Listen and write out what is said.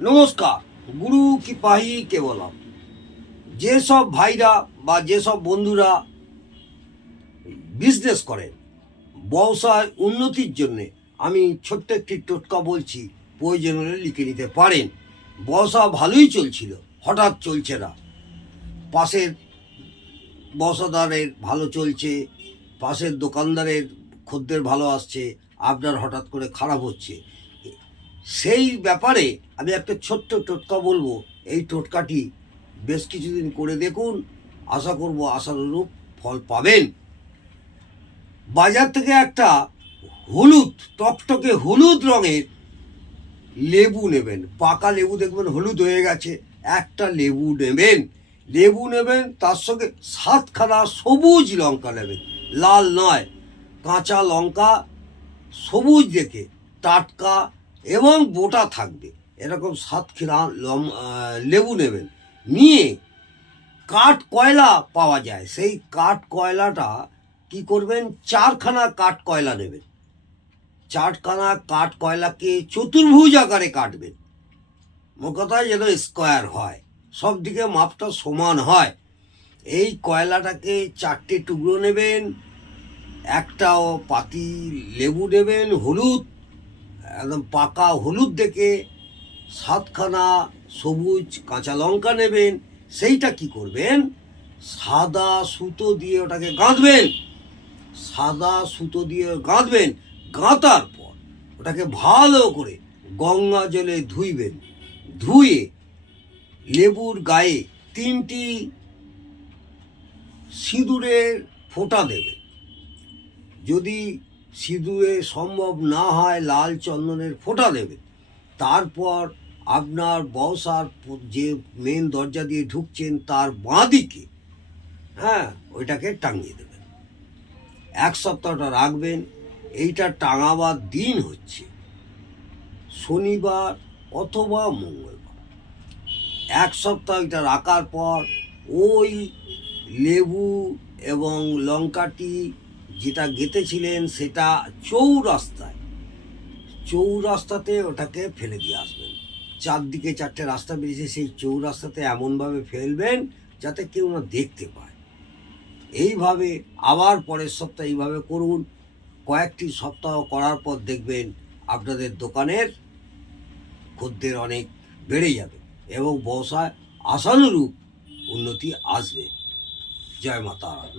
নমস্কার। গুরু কি পাহি কে বললাম, যেসব ভাইরা বা যেসব বন্ধুরা বিজনেস করেন ব্যবসায় উন্নতির জন্যে, আমি ছোট্ট একটি টোটকা বলছি, প্রয়োজন হলে লিখে নিতে পারেন। ব্যবসা ভালোই চলছিল, হঠাৎ চলছে না। পাশের ব্যবসাদারের ভালো চলছে, পাশের দোকানদারের খদ্দের ভালো আসছে, আপনার হঠাৎ করে খারাপ হচ্ছে। সেই ব্যাপারে আমি একটা ছোট্ট টোটকা বলবো। এই টোটকাটি বেশ কিছুদিন করে দেখুন, আশা করব আশানুরূপ ফল পাবেন। বাজার থেকে একটা হলুদ, টকটকে হলুদ রঙের লেবু নেবেন। পাকা লেবু দেখবেন হলুদ হয়ে গেছে, একটা লেবু নেবেন। তার সঙ্গে 7খানা সবুজ লঙ্কা নেবেন, লাল নয়, কাঁচা লঙ্কা, সবুজ দেখে, টাটকা এবং বোটা থাকবে, এরকম 7খানা লেবু নেবেন। নিয়ে কাঠ কয়লা পাওয়া যায়, সেই কাঠ কয়লাটা কি করবেন, 4খানা কাঠ কয়লা নেবেন। 4খানা কাঠ কয়লাকে চতুর্ভুজ আকারে কাটবেন, মোট কথায় যেন স্কোয়ার হয়, সব দিকে মাপটা সমান হয়। এই কয়লাটাকে 4টে টুকরো নেবেন, একটাও পাতি লেবু নেবেন হলুদ, একদম পাকা হলুদ দেখে, 7খানা সবুজ কাঁচা লঙ্কা নেবেন। সেইটা কি করবেন, সাদা সুতো দিয়ে ওটাকে গাঁথবেন। গাঁথার পর ওটাকে ভালো করে গঙ্গা জলে ধুইবেন। ধুয়ে লেবুর গায়ে 3টি সিঁদুরের ফোঁটা দেবেন। যদি সিঁদুরে সম্ভব না হয়, লাল চন্দনের ফোঁটা দেবেন। তারপর আপনার ব্যবসার যে মেন দরজা দিয়ে ঢুকছেন তার বাঁ দিকে, ওইটাকে টাঙিয়ে দেবেন। 1 সপ্তাহটা রাখবেন। এইটা টাঙাবার দিন হচ্ছে শনিবার অথবা মঙ্গলবার। 1 সপ্তাহ এটা রাখার পর ওই লেবু এবং লঙ্কাটি যেটা গেঁথেছিলেন সেটা চৌরাস্তাতে ওটাকে ফেলে দিয়ে আসবেন। 4দিকে 4টে রাস্তা বেরিয়েছে, সেই চৌরাস্তাতে এমনভাবে ফেলবেন যাতে কেউ না দেখতে পায়। এইভাবে আবার পরের সপ্তাহে এইভাবে করুন। কয়েকটি সপ্তাহ করার পর দেখবেন আপনাদের দোকানের খদ্দের অনেক বেড়ে যাবে এবং ব্যবসায় আশানুরূপ উন্নতি আসবে। জয় মাতা।